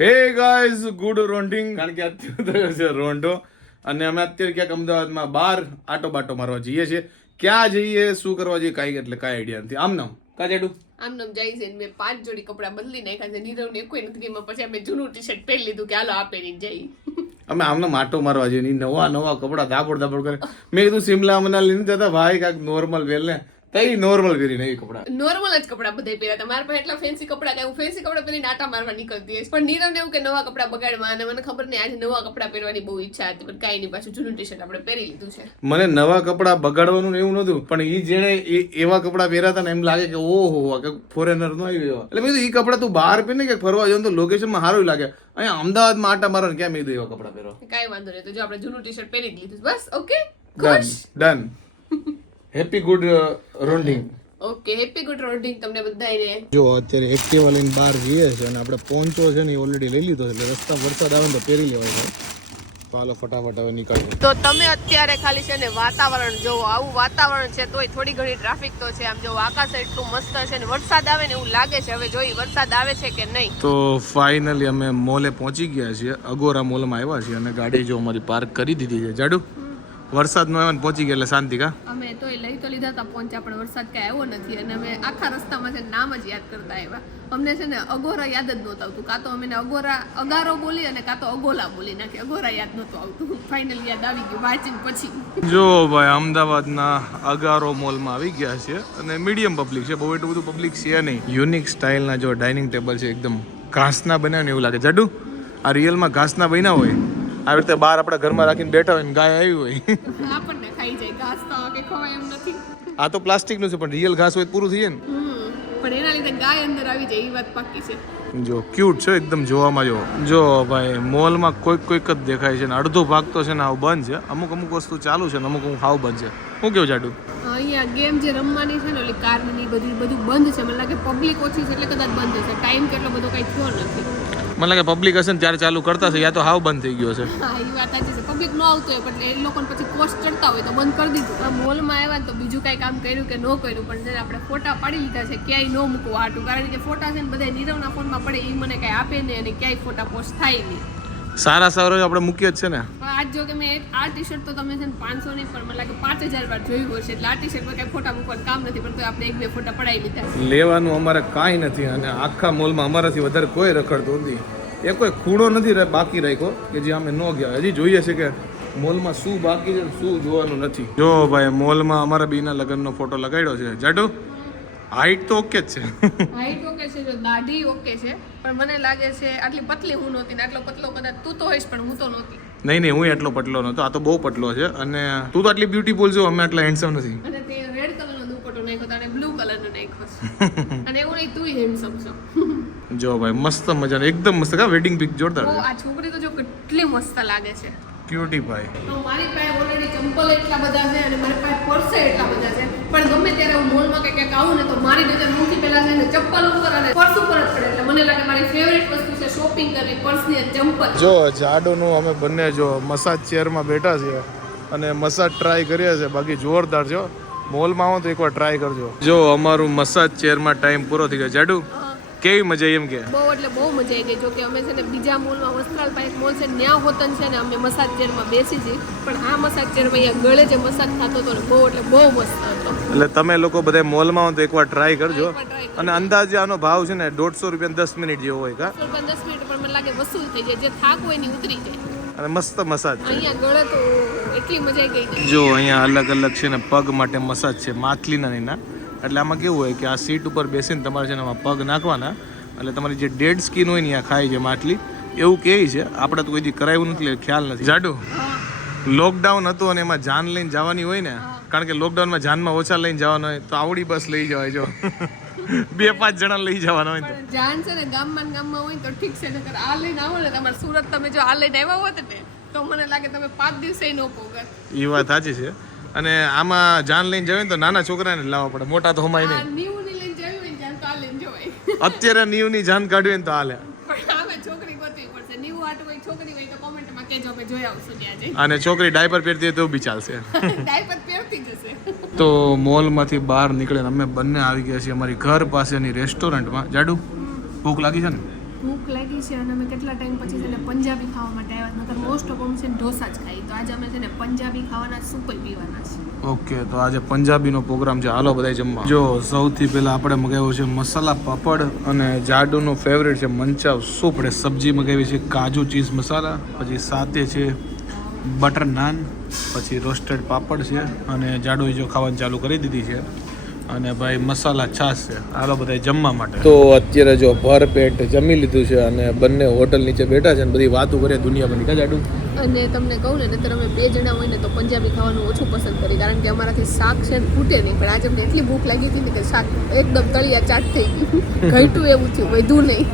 Hey guys good રોન્ડિંગ કારણ કે અત્યારે થયો છે રોન્ડો અને અમે અત્યારે ક્યાંક અમદાવાદમાં બહાર આટો બાટો મારવા જઈએ છીએ. ક્યાં જઈએ શું કરવા જઈએ કાંઈ એટલે કાંઈ આઈડિયા નથી. આમ નામ? કા જેડું આમ નામ જાય છે. ને મેં પાંચ જોડી કપડાં બદલી નાખ્યા છે. નીરવ ને કોઈ નથી ગમ્યા. પછી અમે જૂનું ટી શર્ટ પહેરી લીધું કે હાલો આ પહેરીને જઈ અમે આમને માટો મારવા જઈએ નવા નવા કપડાં દાપડ દાપડ કરે. મેં કીધું સિમલા મનાલી નથી જતા? ભાઈ કાંઈક નોર્મલ વેલ ને. તઈ નોર્મલ પહેરીને એ કપડા. નોર્મલ જ કપડા બધાય પહેર્યા હતા. પાસે એટલા ફેન્સી કપડા કે હું ફેન્સી કપડા પહેરીને આટા મારવા નીકળતી હોઈશ. પણ નીરવને એવું કે નવા કપડા બગાડવા અને મને ખબર નહીં આજે નવા કપડા પહેરવાની બહુ ઈચ્છા હતી પણ કાંઈ નહીં પાછું જૂનું ટી શર્ટ આપણે પહેરી લીધું છે. મને નવા કપડા બગાડવાનું એવું નહોતું પણ એ જેણે એ એવા કપડા પહેર્યા હતા ને એમ લાગે કે ઓહો કે ફોરેનર નો આવી ગયો. એટલે મેં કીધું ઈ કપડા તું બહાર પહેરીને કે ફરવા જાવ તો લોકેશનમાં સારું લાગે. અહીંયા અમદાવાદમાં આટા મારો ક્યાં મેં કીધું એવા કપડા પહેરો? કાંઈ વાંધો નહીં તો જો આપણે જૂનું ટી શર્ટ પહેરી લીધું બસ okay done done happy good rounding okay happy good rounding તમને બધાને જો અત્યારે એક્ટિવા લઈને બહાર જઈએ છે અને આપણે પહોંચો છે ને એ ઓલરેડી લઈ લીધો છે એટલે રસ્તા વરસાદ આવે ને તો પહેરી લેવાય છે. ચાલો ફટાફટ હવે નીકળીએ. તો તમે અત્યારે ખાલી છે ને વાતાવરણ જોવો. આવું વાતાવરણ છે તોય થોડી ઘણી ટ્રાફિક તો છે. આમ જો આકાશ એટલું મસ્ત છે ને વરસાદ આવે ને એવું લાગે છે. હવે જોઈ વરસાદ આવે છે કે નહીં? તો ફાઇનલી અમે મોલે પહોંચી ગયા છીએ. અગોરા મોલમાં આવ્યા છીએ અને ગાડી જો અમારી પાર્ક કરી દીધી છે. જાડુ? વરસાદનો આવ્યો ને પહોંચી ગયા એટલે શાંતિ કા? અમે એ લઈ તો લીધા હતા પહોંચ્યા પણ વરસાદ કાંઈ આવ્યો નથી અને અમે આખા રસ્તામાં છે નામ જ યાદ કરતા આવ્યા. અમને છે ને અગોરા યાદ જ નહોતું આવતું. કાં તો અમે અગોરા અગારો બોલી અને કાં તો અગોલા બોલી નાખી. અગોરા યાદ નહોતું આવતું. ફાઇનલ યાદ આવી ગયું વાંચીને પછી. જો ભાઈ અમદાવાદના અગારો મોલમાં આવી ગયા છે અને મીડિયમ પબ્લિક છે. બહુ એટલું બધું પબ્લિક છે નહીં. યુનિક સ્ટાઇલના જો ડાઇનિંગ ટેબલ છે એકદમ ઘાસના બન્યા ને એવું લાગે. જાડુ આ રિયલમાં ઘાસના બન્યા હોય? આવી રીતે બહાર આપણા ઘરમાં રાખીને બેઠા હોય ને ગાય આવી હોય. આપણને ખાઈ જાય ઘાસ તો કે ખવાય એમ નથી. આ તો પ્લાસ્ટિકનું છે પણ રિયલ ઘાસ હોય પૂરું થઈ જાય ને પણ એના લીધે ગાય અંદર આવી જાય એ વાત પાકી છે. જો ક્યુટ છે એકદમ જોવામાં જો. જો ભાઈ મોલમાં કોઈક કોઈક જ દેખાય છે ને અડધો ભાગ તો છે ને આવું બંધ છે. અમુક અમુક વસ્તુ ચાલુ છે ને અમુક અમુક હાવ બંધ છે. શું કેવું જાડું? અહીંયા ગેમ જે રમવાની છે ને ઓલી કારની બધી બધું બંધ છે. મને લાગે પબ્લિક ઓછી છે એટલે કદાચ બંધ છે ટાઈમ કેટલો બધો કઈ થયો નથી. મને લાગે પબ્લિક હશે ને ત્યારે ચાલુ કરતા છે યા તો હાવ બંધ થઈ ગયો છે હા, એ વાત સાચી છે. પબ્લિક ન આવતો હોય, પણ એ લોકોને પછી કોસ્ટ ચડતા હોય તો બંધ કરી દીધું. મોલમાં આવ્યા તો બીજું કાંઈ કામ કર્યું કે ન કર્યું, પણ જ્યારે આપણે ફોટા પાડી લીધા છે, ક્યાંય ન મૂકવું આટું કારણ કે ફોટા છે ને બધા નીરવના ફોનમાં પડે એ મને કાંઈ આપે નહીં અને ક્યાંય ફોટા પોસ્ટ થાય નહીં. સારા સારો આપણે મૂક્યો જ છે ને. આજ જો કે મેં એક- આ ટી શર્ટ તો તમે છે ને પાંચસો નહીં પણ મને લાગે પાંચ હજાર વાર જોયું હશે. એટલે આ ટી શર્ટ પર કાંઈ ફોટા મૂકવાનું કામ નથી પણ તો આપણે એક બે ફોટા પડાવી લીધા. લેવાનું અમારે કાંઈ નથી અને આખા મોલમાં અમારાથી વધારે કોઈ રખડતું નથી એ કોઈ ખૂણો નથી બાકી રાખ્યો કે જે અમે ન ગયા. હજી જોઈએ છે કે મોલમાં શું બાકી છે ને શું જોવાનું નથી. જો ભાઈ મોલમાં અમારા બીના લગ્નનો ફોટો લગાડ્યો છે. જાડુ હાઈટ તો ઓકે છે. હાઈટ ઓકે છે જો દાઢી ઓકે છે પણ મને લાગે છે આટલી પતલી હું નહોતી ને આટલો પતલો કદાચ તું તો હોઈશ પણ હું તો નહોતી. નહીં નહીં હું એટલો પટલો નહોતો. આ તો બહુ પટલો છે. અને તું તો આટલી બ્યુટીફુલ છો અમે આટલા હેન્ડસમ નથી. અને તે રેડ કલરનો દુપટ્ટો નાખ્યો તો અને બ્લુ કલરનો નાખ્યો અને એવું નહીં તું હેન્ડસમ છો. જો ભાઈ મસ્ત મજાનો એકદમ મસ્ત. કા વેડિંગ પિક જોરદાર આ છોકરી તો જો કેટલી મસ્ત લાગે છે. ક્યુટી ભાઈ. તો મારી પાસે ઓલરેડી ચંપલ એટલા બધા છે અને મારી પાસે પર્સ એટલા બધા છે. પણ ગમે ત્યારે હું મોલમાં કે ક્યાંક આવું ને તો મારી નજર સૌથી પહેલા છે ને ચપ્પલ ઉપર અને પર્સ ઉપર જ પડે. એટલે મને લાગે મારી ફેવરેટ વસ્તુ છે શોપિંગ કરવી પર્સની ચંપલ જો જાડુનું અમે બંને જો મસાજ ચેરમાં બેઠા છીએ અને મસાજ ટ્રાય કરીએ છીએ. બાકી જોરદાર છે મોલમાં આવો તો એકવાર ટ્રાય કરજો. જો અમારું મસાજ ચેરમાં ટાઈમ પૂરો થઈ ગયો. જાડુ? કેવી મજા એમ કે? બહુ એટલે બહુ મજા આવી ગઈ. જો કે અમે છે ને બીજા મોલમાં વસ્ત્રાલ પાસે મોલ છે ત્યાં હોતન છે ને અમે મસાજ ચેરમાં બેસી છીએ પણ આ મસાજ ચેરમાં અહીંયા ગળે જે મસાજ થતો હતો ને બહુ એટલે બહુ મસ્ત હતો. એટલે તમે લોકો બધા મોલમાં હો તો એકવાર ટ્રાય કરજો. અને અંદાજે આનો ભાવ છે ને દોઢસો રૂપિયા દસ મિનિટ જેવો હોય કા? દસ મિનિટ પણ મને લાગે વસૂલ થઈ જાય. જે થાક હોય ને ઉતરી જાય. અને મસ્ત મસાજ અહીંયા ગળે તો એટલી મજા આવી ગઈ. જો અહીંયા અલગ અલગ છે ને પગ માટે મસાજ છે માછલીના નીના એટલે આમાં કેવું હોય કે આ સીટ ઉપર બેસીને તમારે છે ને આમાં પગ નાખવાના એટલે તમારી જે ડેડ સ્કિન હોય ને આ ખાય છે માટલી. એવું કહે છે આપણે તો કોઈ દી કરાવ્યું નથી ખ્યાલ નથી. જાડુ લોકડાઉન હતું અને એમાં જાન લઈને જવાની હોય ને કારણ કે લોકડાઉનમાં જાનમાં ઓછા લઈને જવાના હોય તો આવડી બસ લઈ જવાય જો. બે પાંચ જણા લઈ જવાના હોય તો. જાન છે ને ગામમાં ગામમાં હોય તો ઠીક છે નકર આ લઈને આવો ને તમારે સુરત તમે જો આ લઈને આવ્યા હોત ને તો મને લાગે તમે પાંચ દિવસે નો પોગત. એ વાત સાચી છે. અને આમાં જાન લઈને જવાય ને તો નાના છોકરાને જ લાવવા પડે. મોટા તો હમાય નહીં. અત્યારે નીવની જાન કાઢવી હોય ને તો હાલે. અને છોકરી ડાયપર પહેરતી હોય તો બી ચાલશે. તો મોલમાંથી બહાર નીકળે અમે બંને આવી ગયા છીએ અમારી ઘર પાસેની રેસ્ટોરન્ટમાં જાડુ ભૂખ લાગી છે ને? ભૂખ લાગી છે અને અમે કેટલા ટાઈમ પછી છે ને પંજાબી ખાવા માટે આવ્યા નકર મોસ્ટ ઓફ છે ઢોસા જ ખાઈ. તો આજે અમે છે ને પંજાબી ખાવાના સુપર પીવાના છે ઓકે, તો આજે પંજાબીનો પ્રોગ્રામ છે. હાલો બધા જમવા. જો, સૌથી પહેલા આપણે મગાવ્યો છે મસાલા પાપડ અને જાડુનો ફેવરેટ છે મંચાવ સૂપ આપણે સબ્જી મગાવી છે કાજુ ચીઝ મસાલા, પછી સાથે છે બટર નાન પછી રોસ્ટેડ પાપડ છે અને જાડુ જો ખાવાનું ચાલુ કરી દીધી છે. અને ભાઈ મસાલા છાશ છે. હાલો બધા જમવા માટે. તો અત્યારે જો ભરપેટ જમી લીધું છે અને બંને હોટલ નીચે બેઠા છે અને બધી વાતો કરે દુનિયાભરની નીકળે જાડુ? અને તમને કહું ને નહીતર અમે બે જણા હોય ને તો પંજાબી ખાવાનું ઓછું પસંદ કરીએ કારણ કે અમારાથી શાક છે ફૂટે નહીં. પણ આજે અમને એટલી ભૂખ લાગી હતી ને કે શાક એકદમ તળિયા ચાટ થઈ ગયું. ઘટ્યું એવું થયું વધ્યું નહીં.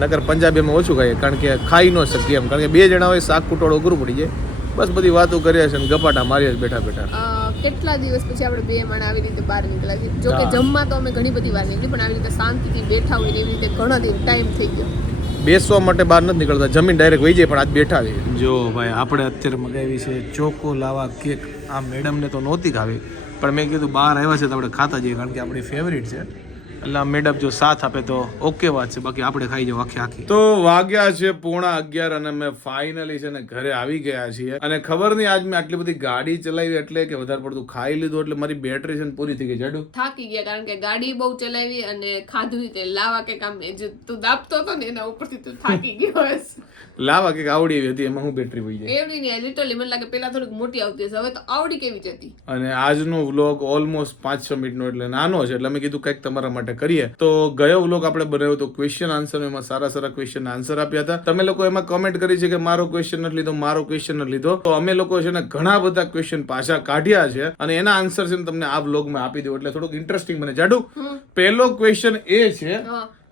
નકર પંજાબીમાં ઓછું ખાઈએ કારણ કે ખાઈ ન શકીએ એમ. કારણ કે બે જણા હોય શાક કુટોળ અઘરું પડી જાય. બસ બધી વાતો કર્યા છે ને ગપાટા માર્યા બેઠા બેઠા. કેટલા દિવસ પછી આપણે બે માણ આવી રીતે બહાર નીકળ્યા છે જો કે જમવા તો અમે ઘણી બધી વાર નીકળી પણ આવી રીતે શાંતિથી બેઠા હોય એવી રીતે ઘણા દિવસ ટાઈમ થઈ ગયો. બેસવા માટે બહાર નથી નીકળતા. જમીન ડાયરેક્ટ વહી જાય પણ આજ બેઠા છે જો ભાઈ આપણે અત્યારે મગાવી છે ચોકો લાવા કેક. આ મેડમને તો નહોતી ખાવી પણ મેં કીધું બહાર આવ્યા છે તો આપણે ખાતા જઈએ કારણ કે આપણી ફેવરિટ છે. એટલે મેડમ જો સાથ આપે તો ઓકે વાત છે બાકી આપણે ખાઈ જાવ આખી આખી. તો વાગ્યા છે પોણા અગિયાર અને મેં ફાઇનલી છે ને ઘરે આવી ગયા છીએ. અને ખબર નહીં આજ મેં આટલી બધી ગાડી ચલાવી એટલે કે વધારે પડતું ખાઈ લીધું એટલે મારી બેટરી છે ને પૂરી થઈ ગઈ. જાડુ? થાકી ગયા કારણ કે ગાડી બહુ ચલાવી અને ખાધું તે લાવા કે કામ એ જે તું દાબતો હતો ને એના ઉપરથી તું થાકી ગયો લાવા કે આવડી એવી હતી એમાં હું બેટરી વહી જાય. એવડી નહીં લિટરલી મને લાગે પેલા થોડીક મોટી આવતી હશે હવે તો આવડી કેવી જતી અને આજનો વ્લોગ ઓલમોસ્ટ પાંચ છ મિનિટનો એટલે નાનો છે એટલે મેં કીધું કંઈક તમારા માટે કરીએ. તો ગયો વ્લોગ આપણે બનાવ્યો તો ક્વેશ્ચન આન્સર એમાં સારા સારા ક્વેશ્ચન આન્સર આપ્યા હતા. તમે લોકો એમાં કમેન્ટ કરી છે કે મારો ક્વેશ્ચન નથી લીધો મારો ક્વેશ્ચન નથી લીધો. તો અમે લોકો છે ને ઘણા બધા ક્વેશ્ચન પાછા કાઢ્યા છે અને એના આન્સર છે તમને આ વ્લોગમાં આપી દઉં એટલે થોડુંક ઇન્ટરેસ્ટિંગ બને. જાડું? પહેલો ક્વેશ્ચન એ છે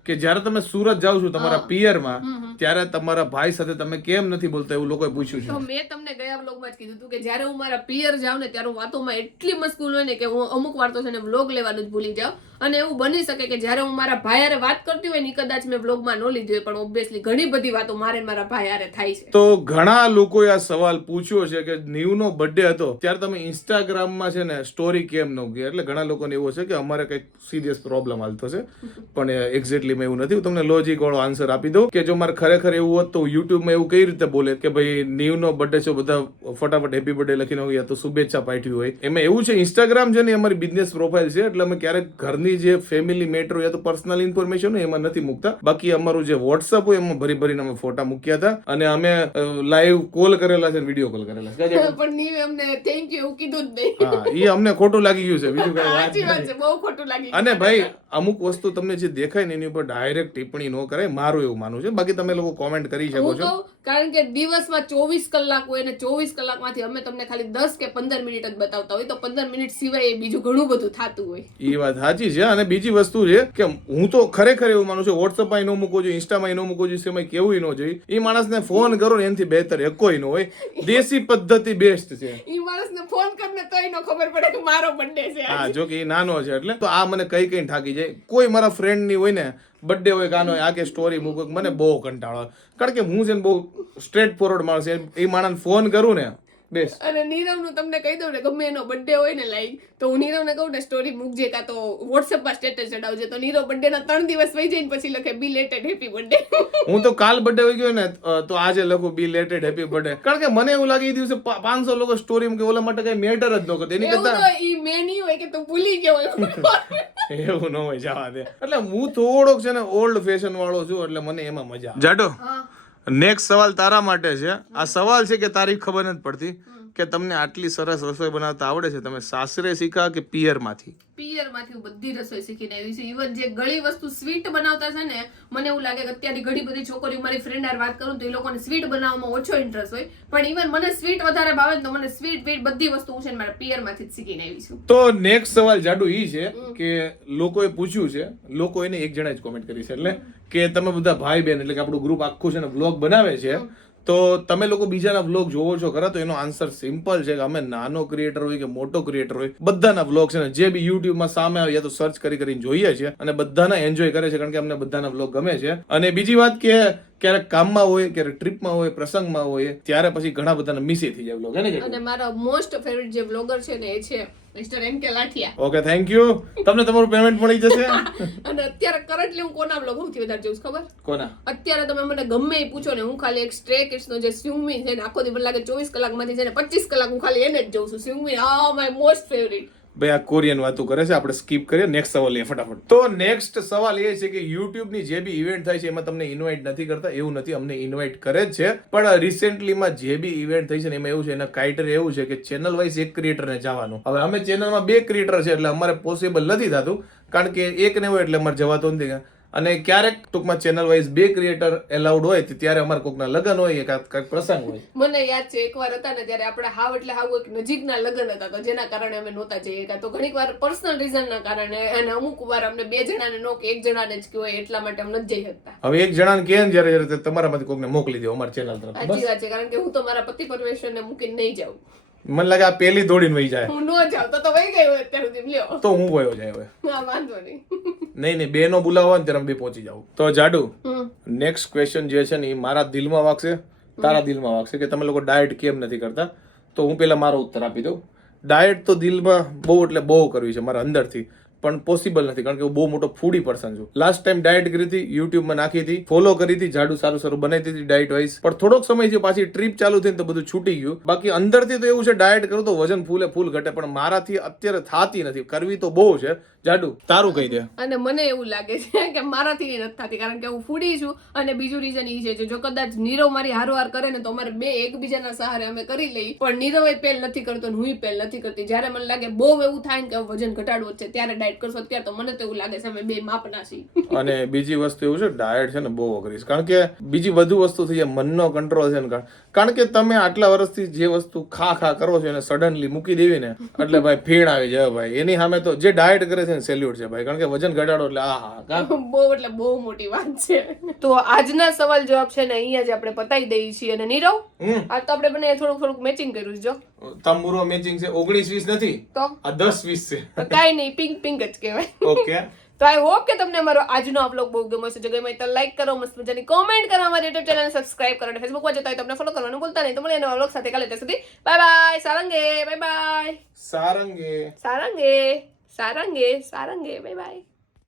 કે જ્યારે તમે સુરત જાઓ છો તમારા પિયરમાં ત્યારે તમારા ભાઈ સાથે તમે કેમ નથી બોલતા એવું લોકોએ પૂછ્યું છે? તો મેં તમને ગયા વ્લોગમાં જ કીધું હતું કે જ્યારે હું મારા પિયર જાઉં ને ત્યારે હું વાતોમાં એટલી મશગુલ હોય ને કે હું અમુક વાતો છે ને વ્લોગ લેવાનું જ ભૂલી જાઉં. અને એવું બની શકે કે જ્યારે હું મારા ભાઈ હારે વાત કરતી હોય ને કદાચ મેં વ્લોગમાં ન લીધી હોય પણ ઓબ્વિયસલી ઘણી બધી વાતો મારે મારા ભાઈ હારે થાય છે. તો ઘણા લોકોએ આ સવાલ પૂછ્યો છે કે નીવનો બર્થડે હતો ત્યારે તમે ઇન્સ્ટાગ્રામમાં છે ને સ્ટોરી કેમ ન ગઈ એટલે ઘણા લોકોને એવો છે કે અમારે કંઈક સિરિયસ પ્રોબ્લેમ હાલતો છે. પણ એક્ઝેક્ટલી મેં એવું નથી. હું તમને લોજિક વાળો આન્સર આપી દઉં કે જો મારે ખરેખર એવું હોત તો યુટ્યુબમાં એવું કઈ રીતે બોલે કે ભાઈ નીવનો બર્થડે છે બધા ફટાફટ હેપી બર્થડે લખીને હોય તો શુભેચ્છા પાઠવી હોય. એમાં એવું છે ઇન્સ્ટાગ્રામ છે ને અમારી બિઝનેસ પ્રોફાઇલ છે એટલે અમે ક્યારેક ઘરની જે ફેમિલી મેટર યા તો પર્સનલ ઇન્ફોર્મેશન હોય એમાં નથી મૂકતા. બાકી અમારું જે વોટ્સઅપ હોય એમાં ભરી ભરીને અમે ફોટા મૂક્યા હતા અને અમે લાઈવ કોલ કરેલા છે વીડિયો કોલ કરેલા છે. પણ નીવ અમને થેન્ક યુ કીધું જ નહીં. હા એ અમને ખોટું લાગી ગયું છે. બીજું કઈ વાત બહુ ખોટું લાગી અને ભાઈ અમુક વસ્તુ તમને જે દેખાય ને એની ઉપર ડાયરેક્ટ ટિપ્પણી ન કરાય મારું એવું માનવું છે. બાકી તમે લોકો કોમેન્ટ કરી શકો છો. કારણ કે દિવસમાં ચોવીસ કલાક હોય અને ચોવીસ કલાકમાંથી અમે તમને ખાલી દસ કે પંદર મિનિટ જ બતાવતા હોય તો પંદર મિનિટ સિવાય બીજું ઘણું બધું થતું હોય. એ વાત સાચી છે. અને બીજી વસ્તુ છે કે હું તો ખરેખર એવું માનું છું વોટ્સઅપમાં ન મૂકવો જોઈએ ઇન્સ્ટામાં ન મૂકવો જોઈએ એમાં કેવું ન જોઈએ. એ માણસને ફોન કરો ને એનાથી બહેતર એકોય ન હોય. દેશી પદ્ધતિ બેસ્ટ છે. ઈ માણસને ફોન કરીને તોય ન ખબર પડે કે મારો બર્થડે છે હા જો કે એ નાનો છે એટલે. તો આ મને કઈ કઈ થાકી જાય. કોઈ મારા ફ્રેન્ડની હોય ને બર્થડે હોય કાનો હોય આ કે સ્ટોરી મૂકું મને બહુ કંટાળો કારણ કે હું છે ને બહુ સ્ટ્રેટ ફોરવર્ડ માણસ એ માણસ ફોન કરું ને બેસ અને નીરવનું તમને કહી દઉં ને ગમે એનો બર્થડે હોય ને લાઈક તો હું નીરવને કહું ને સ્ટોરી મૂકજે કા તો વોટ્સએપમાં સ્ટેટસ ચડાવજે તો નીરવ બર્થડે ના ત્રણ દિવસ વહી જઈને પછી લખે બી લેટેડ હેપી બર્થડે હું તો કાલ બર્થડે હોય ગયો ને તો આજે લખું બી લેટેડ હેપી બર્થડે કારણ કે મને એવું લાગે એ દિવસે પાંચસો લોકો સ્ટોરી મૂકે ઓલા માટે કઈ મેટર જ ન કરતો એની એવું કરતા તો ઈ મેં નહીં હોય કે તું ભૂલી ગયો હોય. એવું ન હોય જવા દે. એટલે હું થોડોક છે ને ઓલ્ડ ફેશન વાળો છું એટલે મને એમાં મજા જાડો? હા. નેક્સ્ટ સવાલ તારા માટે છે. આ સવાલ છે કે તારી ખબર નથી પડતી? કે તમને આટલી સરસ રસોઈ બનાવતા આવડે છે? તમે સાસરે શીખા કે પિયરમાંથી? પિયરમાંથી હું બધી રસોઈ શીખીને આવી છું. ઇવન જે ગળી વસ્તુ સ્વીટ બનાવતા છે ને મને એવું લાગે કે અત્યારે ઘણી બધી છોકરીઓ મારી ફ્રેન્ડ હારે વાત કરું તો એ લોકોને સ્વીટ બનાવવામાં ઓછો ઇન્ટરેસ્ટ હોય. પણ ઇવન મને સ્વીટ વધારે ભાવે તો મને સ્વીટ વીટ બધી વસ્તુ હું છે ને મારા પિયરમાંથી જ શીખીને આવી છું. તો નેક્સ્ટ સવાલ જાડુ ઈ છે કે લોકોએ પૂછ્યું છે લોકો એને એક જણા જ કોમેન્ટ કરી છે એટલે કે તમે બધા ભાઈ બહેન એટલે કે આપણું ગ્રુપ આખું છે ને વ્લોગ બનાવે છે તો તમે લોકો બીજાના વ્લોગ જોવો છો ખરા? તો એનો આન્સર સિમ્પલ છે કે અમે નાનો ક્રિએટર હોય કે મોટો ક્રિએટર હોય, બધાના વ્લોગ છે ને, જે બી યુટ્યુબમાં સામે આવે તો સર્ચ કરી કરીને જોઈએ છે અને બધાના એન્જોય કરે છે કારણ કે અમને બધાના વ્લોગ ગમે છે. અને બીજી વાત કે ક્યારેક કામમાં હોય ક્યારેક ટ્રીપમાં હોય પ્રસંગમાં હોય ત્યારે પછી ઘણા બધાને મિસે થઈ જાય હે ને અને મારો મોસ્ટ ફેવરિટ જે બ્લોગર છે ને એ છે મિસ્ટર એમ કે લાઠિયા ઓકે થેન્ક યુ તમને તમારું પેમેન્ટ મળી જશે? અને અત્યારે કરંટલી હું કોના બ્લોગ સૌથી વધારે જોઉં ખબર? કોના? અત્યારે તમે મને ગમે એ પૂછો ને હું ખાલી એક સ્ટ્રે કિડ્સ નો જે સ્વિમિંગ છે ને આખો દિવસ લાગે ચોવીસ કલાકમાંથી છે ને પચીસ કલાક હું ખાલી એને જ જોઉં છું. સ્વિમિંગ આ માય મોસ્ટ ફેવરિટ ભાઈ, આ કોરિયન વાતો કરે છે, આપણે સ્કીપ કરીએ નેક્સ્ટ સવાલ લઈએ ફટાફટ. તો નેક્સ્ટ સવાલ એ છે કે યુટ્યુબની જે બી ઇવેન્ટ થાય છે, એમાં તમને ઇન્વાઇટ નથી કરતા, એવું નથી, અમને ઇન્વાઇટ કરે જ છે. પણ રિસેન્ટલીમાં જે બી ઇવેન્ટ થઈ છે ને, એમાં એવું છે, એના ક્રાઇટેરિયા એવું છે કે ચેનલ વાઇઝ એક ક્રિએટરને જવાનું. હવે અમે ચેનલમાં બે ક્રિએટર છે, એટલે અમારે પોસિબલ નથી થતું, કારણ કે એક ને હોય એટલે અમારે જવાતો નથી. અને ક્યારેક ટૂંકમાં ચેનલ વાઇઝ બે ક્રિએટર એલાઉડ હોય ત્યારે અમારે કોકના લગ્ન હોય એક કાંઈક પ્રસંગ હોય. મને યાદ છે એકવાર હતા ને ત્યારે આપણે હાવ એટલે હાવ એક નજીકના લગ્ન હતા તો જેના કારણે અમે નહોતા જઈ શક્યા તો ઘણીક વાર પર્સનલ રીઝનના કારણે અને અમુક વાર અમને બે જણાને નો કે એક જણાને જ કહેવાય એટલા માટે અમે નથી જઈ શકતા. હવે એક જણાને કે જ્યારે જ્યારે તમારામાંથી કોકને મોકલી દો અમારી ચેનલ તરફ સાચી વાત છે કારણ કે હું તો મારા પતિ પરમેશ્વરને મૂકીને નહીં જાઉં. મને લાગે આ પેલી દોડીને વહી જાય. હું ન જાવ તો તો વહી ગયો અત્યાર સુધી લ્યો. તો હું વયો જાય હવે. હા વાંધો નહીં. નહીં નહીં બે નો બોલાવો ને ત્યારે બે પહોંચી જાવ તો જાડુ નેક્સ્ટ ક્વેશ્ચન જે છે ને એ મારા દિલમાં વાગશે તારા દિલમાં વાગશે કે તમે લોકો ડાયટ કેમ નથી કરતા? તો હું પેલા મારો ઉત્તર આપી દઉં. ડાયટ તો દિલમાં બહુ એટલે બહુ કરવી છે મારા અંદરથી. પણ પોસિબલ નથી, કારણ કે હું બહુ મોટો ફૂડી પર્સન છું. લાસ્ટ ટાઈમ ડાયટ કરી હતી યુટ્યુબમાં નાખી હતી ફોલો કરી હતી ઝાડુ સારું સારું બનાવી હતી ડાયટ વાઇઝ પણ થોડોક સમય થયો, પાછી ટ્રીપ ચાલુ થઈને તો બધું છૂટી ગયું. બાકી અંદરથી તો એવું છે ડાયટ કરું તો વજન ફૂલે, ફૂલ ઘટે, પણ મારાથી અત્યારે થતી નથી. કરવી તો બહુ છે જાડુ તારું કહી દે. અને મને એવું લાગે છે કે મારાથી નથી થતી કારણ કે હું ફૂડી છું અને બીજું રીઝન એ છે કે જો કદાચ નીરવ મારી હારોહાર કરે ને તો અમારે બે એકબીજાના સહારે અમે કરી લઈએ. પણ નીરવ પહેલ નથી કરતો ને હું પહેલ નથી કરતી. જ્યારે મને લાગે બહુ એવું થાય ને કે વજન ઘટાડવું છે ત્યારે ડાયટ કરશો ત્યારે તો મને તો એવું લાગે છે અમે બે માપના છીએ. અને બીજી વસ્તુ એવું છે ડાયટ છે ને બહુ અઘરી છે. કારણ કે બીજી વધુ વસ્તુ થઈ જાય મનનો કંટ્રોલ છે ને કારણ- કારણ કે તમે આટલા વર્ષથી જે વસ્તુ ખા ખા કરો છો એને સડનલી મૂકી દેવી ને એટલે ભાઈ ફીણ આવી જાય ભાઈ. એની સામે તો જે ડાયટ કરે છે ને સેલ્યુટ છે ભાઈ. કારણ કે વજન ઘટાડો એટલે આ હા બહુ એટલે બહુ મોટી વાત છે. તો આજના સવાલ જવાબ છે ને અહીંયા જ આપણે પતાવી દઈએ છીએ. અને નીરવ આ તો આપણે બંને થોડું થોડુંક મેચિંગ કર્યું જો. તંબુરો મેચિંગ છે. ઓગણીસ વીસ નથી. તો? આ દસ વીસ છે. તો કાંઈ નહીં પિંક પિંક જ કહેવાય. ઓકે. તો આઈ હોપ કે તમને અમારો આજનો આ vlog બહુ ગમ્યો છે જો ગમે તો લાઈક કરો મસ્ત મજાની કોમેન્ટ કરો અમારી યુટ્યુબ ચેનલ સબસ્ક્રાઇબ કરો અને ફેસબુક પર જતા હોય તો અમને ફોલો કરવાનું ભૂલતા નહીં. તો મળીએ નવા vlog સાથે. કાલે ત્યાં સુધી બાય બાય સારંગે બાય બાય સારંગે. સારંગે. સારંગે સારંગે બાય બાય